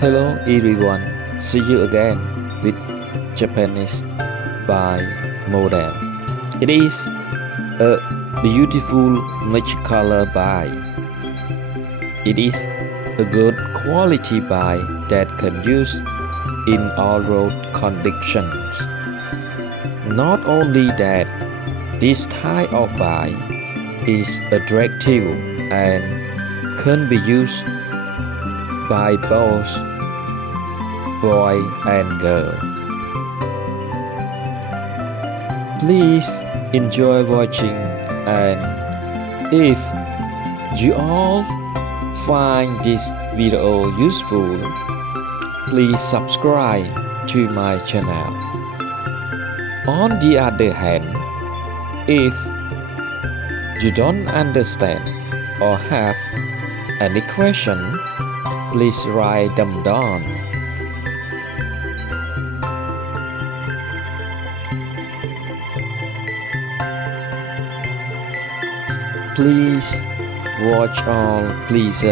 Hello everyone, see you again with Japanese by model. It is a beautiful match color by. It is a good quality buy that can use in all road conditions. Not only that, this type of buy is attractive and can be used by both boy and girl. Please enjoy watching, and if you all find this video useful, please subscribe to my channel. On the other hand, if you don't understand or have any question, please write them down. Please watch all, please.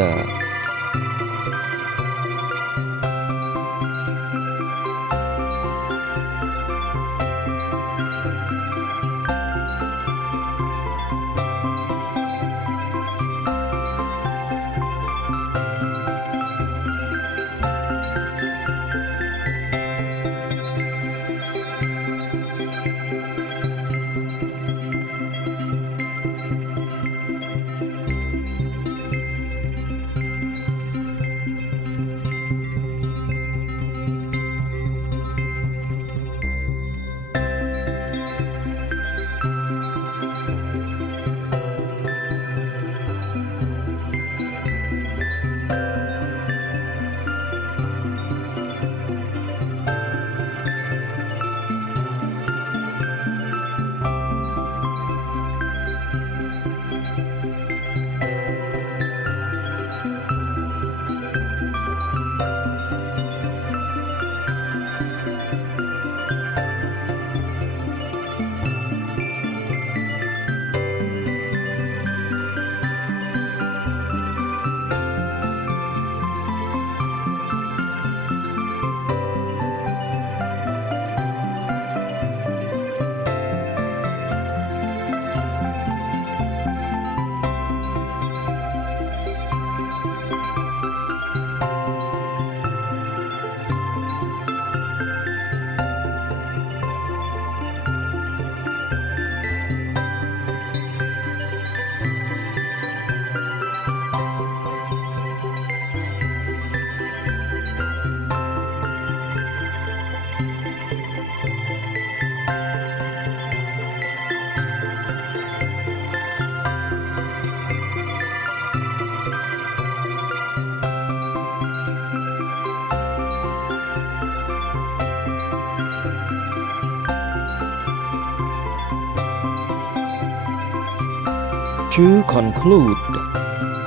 To conclude,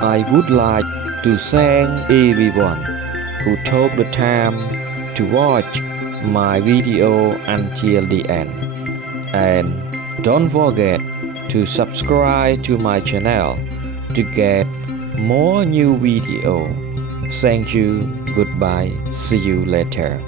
I would like to thank everyone who took the time to watch my video until the end. And don't forget to subscribe to my channel to get more new videos. Thank you, goodbye, see you later.